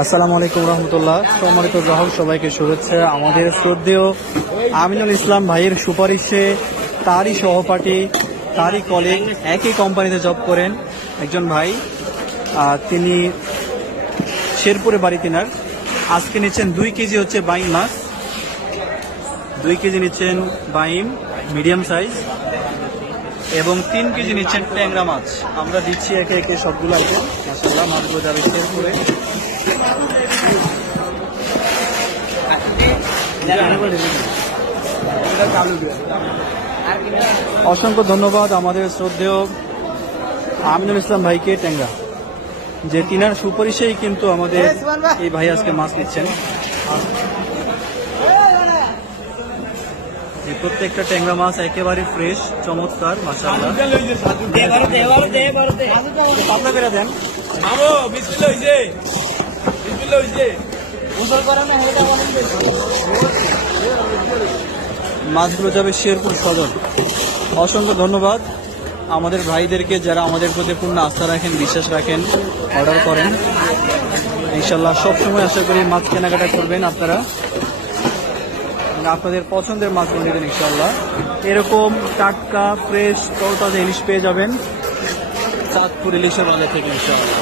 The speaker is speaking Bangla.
আসসালামু আলাইকুম রহমতুল্লাহ। সম্মানিত গ্রাহক সবাইকে শুভেচ্ছা। আমাদের শ্রদ্ধেয় আমিনুল ইসলাম ভাইয়ের সুপারিশে তারই সহপাঠী, তারই কলিগ, একই কোম্পানিতে জব করেন একজন ভাই, তিনি শেরপুরে বাড়ি তিনার। আজকে নিচ্ছেন 2 কেজি হচ্ছে বাইম মাছ, 2 কেজি নিচ্ছেন বাইম মিডিয়াম সাইজ এবং 3 কেজি নিচ্ছেন ট্যাংরা মাছ। আমরা দিচ্ছি একে একে সবগুলো আইটেম। মাশাআল্লাহ, মাছগুলো যাবে শেরপুরে। অসংখ্য ধন্যবাদ আমাদের শ্রদ্ধেয় আমিনুল ইসলাম ভাইকে ট্যাংরা, যে তিনার সুপারিশেই কিন্তু আমাদের এই ভাই আজকে মাছ নিচ্ছেন। প্রত্যেকটা ট্যাংরা মাছ একেবারে ফ্রেশ, চমৎকার, মাশাআল্লাহ। পাতলা করে দেন। মাছগুলো যাবে শেরপুর সদর। অসংখ্য ধন্যবাদ আমাদের ভাইদেরকে, যারা আমাদের প্রতি পূর্ণ আস্থা রাখেন, বিশ্বাস রাখেন, অর্ডার করেন। ইনশাল্লাহ সবসময় আশা করি মাছ কেনাকাটা করবেন আপনারা, আপনাদের পছন্দের মাছগুলো নেবেন ইনশাল্লাহ। এরকম টাটকা ফ্রেশ তরতাজা ইলিশ পেয়ে যাবেন চাঁদপুর ইলিশের বাজার থেকে ইনশাল্লাহ।